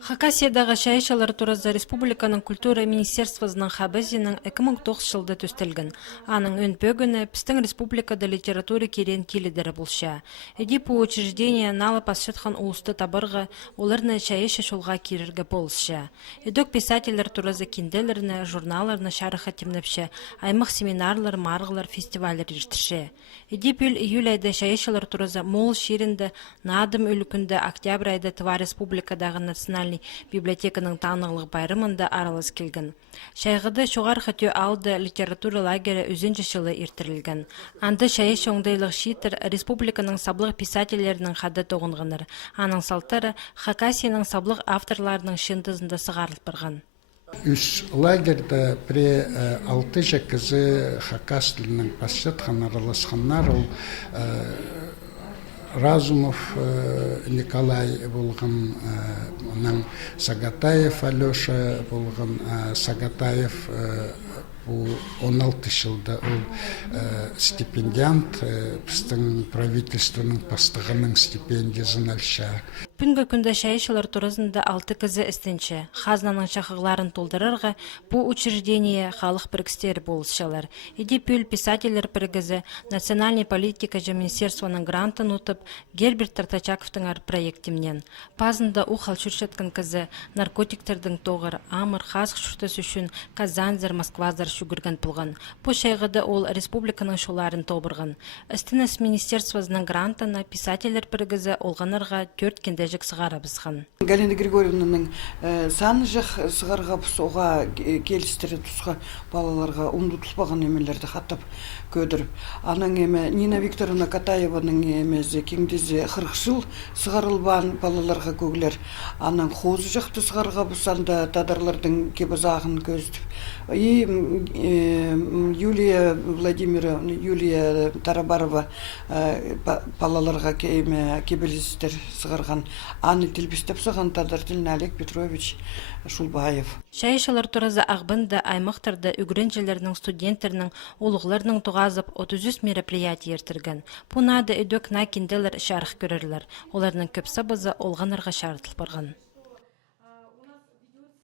Хакасиядағы шайшалар тураза республиканың культура министерствосының хабызының 2009 жылда төстелген. Аның өн бөгіні пістің республикада литература керен келедері болша. Эди по учреждения налы пасшытхан улысты табырғы, оларны шайыша шолға керерге болысша. Эдок писательлер тураза кинделерні, журналарны шарыха темнепше, аймық семинарлар, марғылар, фестивалер ертірше. Эди пүл июль айда шайышалар тураза мол шерінді, надым өлікінді октябрь айда Тыва республикадағы национальный библиотеканың таңнылық байрымында аралас келген. Шайғыды шоғар қатю алды литература лагері үзінші жылы ертірілген. Анды шайы шоңдайлық шитір республиканың саблық писательерінің қады тоғынғыныр. Аның салтары Хакасияның саблық авторларының шындызында сығарылып бірған. Үш лагерді пре 6 жекізі Хакас тілінің пасшытхан араласқаннар ол Разумов Николай болған, Сагатаев Алеша болған, Сагатаев 16 жылда ол стипендиант, біздің правительственің бастығының стипендиясын алша. Бүгінгі күнді шайышылар турызында 6 кізі істінші. Хазнаның шақығыларын толдырырға бұл учреждение халық бірікстері болысшалар. Еди пүл писательлер біргізі национальный политика жа министерствоның грантын ұтып Герберт Тартачаковтың ар проектімнен. Пазында ұқал шүршеткен кізі наркотиктердің тоғыр, амыр, хасық шүртіс үшін Казанзар, Москвазар шүгірген пұлған. Бұл шайғыда ол республиканың шуларын тобырған. Істінес министерствозының грантына писательлер біргізі олғанырға 4 кенде Галина Григорьевнаның саны жақ сығарға оға келістері тұсқа балаларға ұмдытылпаған емелерді қаттап көдіріп. Аның еме Нина Викторовна Катаеваның емезе кеңдезе 40 жыл сығарылбан балаларға көгілер. Аның қозы жақты сығарға бұсанда тадарлардың кебізағын көздіп. Юлия Владимировна, Юлия Тарабарова балаларға кебелестер сығарған. Аны тілбістеп саған Тадартылын Олег Петрович Шулбаев. Шайышалар тураза ағбында аймақтарда үгіренжелерінің студенттерінің олығыларының туғазып 33 мероприятие ертірген. Пунады өдік на кенделер шарық көрерлер. Оларының көпсі бізі олғанарға шарытыл барған.